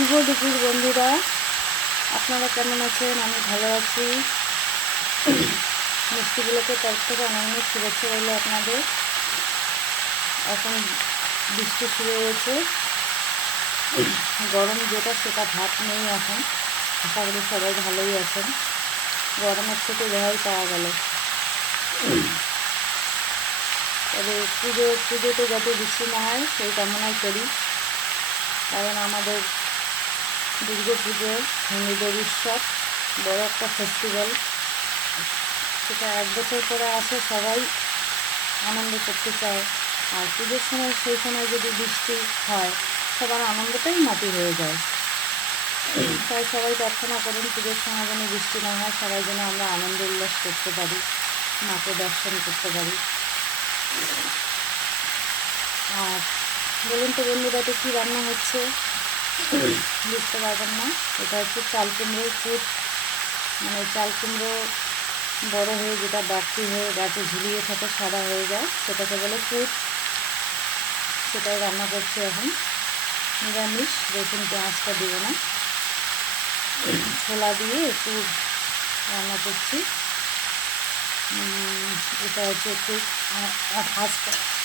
শুভ দুপুর বন্ধুরা, আপনারা কেমন আছেন? আমি ভালো আছি। মিষ্টিগুলোকে তরফ থেকে অনেক অনেক শুভেচ্ছা রইল আপনাদের। এখন বৃষ্টি শুরু হয়েছে, গরম যেটা সেটা ভাত নেই এখন। আশা করি সবাই ভালোই আছেন। গরমের থেকে রেহাই পাওয়া গেল। তবে পুজোতে যাতে বৃষ্টি না হয় সেই কামনাই করি, কারণ আমাদের দুর্গা পুজো হিন্দুদের উৎসব, বড় একটা ফেস্টিভ্যাল। সেটা এক বছর পরে আসে, সবাই আনন্দ করতে চায়। আর পুজোর সময় সেই সময় যদি বৃষ্টি হয়, সবার আনন্দটাই মাটি হয়ে যায়। তাই সবাই প্রার্থনা করুন পুজোর সময় যেন বৃষ্টি না হয়, সবাই যেন আমরা আনন্দ উল্লাস করতে পারি, মাকে দর্শন করতে পারি। আর বলুন তো বন্ধুরা, তো কী রান্না হচ্ছে বুঝতে পারবেন না। এটা হচ্ছে চাল কুমড়োর পুর, মানে চাল কুমড়ো বড় হয়ে যেটা বাড়তি হয়ে গাছে ঝুলিয়ে থাকে, সাদা হয়ে যায়, সেটাকে বলে পুর। সেটাই রান্না করছি এখন, নিরামিষ, রসুন পেঁয়াজটা দেবো না, ছোলা দিয়ে পুর রান্না করছি। এটা হচ্ছে একটু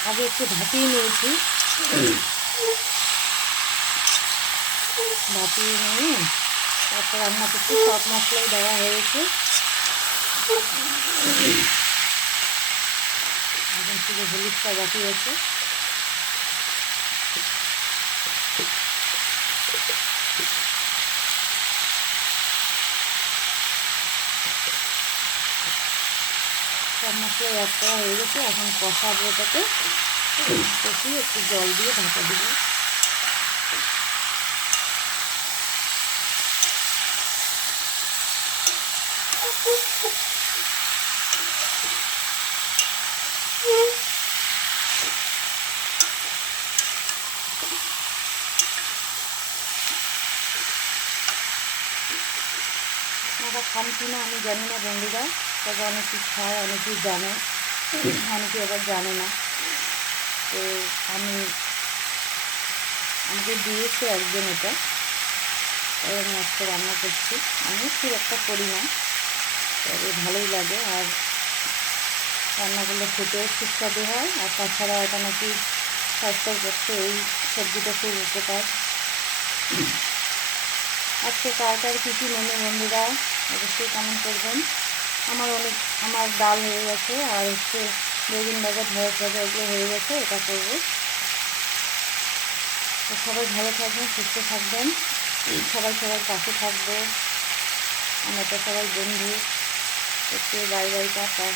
আগে একটু ভাপিয়ে নিয়েছি, ভাপিয়ে নিয়ে তারপর রান্না করছি। সব মশলাই দেওয়া হয়েছে, এখন শুধু হলুদটা বাকি আছে। সব মশলা অ্যাড করা হয়ে গেছে, এখন কষাবো ওটাকে, কষিয়ে একটু জল দিয়ে ঢাকা দেবো। আপনারা খান কি না আমি জানি না বন্ধুরা, তবে অনেকেই খায়, অনেকেই জানে, অনেকেই আবার জানে না। তো আমাকে দিয়েছে একজন এটা, তাই আমি আজকে রান্না করছি। আমি খুব একটা করি না, তবে ভালোই লাগে। আর রান্নাগুলো খেতেও সুস্বাদু হয়, আর তাছাড়া এটা নাকি স্বাস্থ্যের পক্ষে এই সবজিটা খুব উপকার। আজকে কার কার কী কী মেনু বন্ধুরা অবশ্যই কমেন্ট করবেন। আমার ডাল হয়ে গেছে, আর হচ্ছে বেগুন ভাজা, ঢেঁড়স ভাজা, এগুলো হয়ে গেছে, এটা করব। তো সবাই ভালো থাকবেন, সুস্থ থাকবেন, সবাই সবার পাশে থাকবো। আমরা তো সবাই বন্ধু। একটু বাই বাই, টাটা।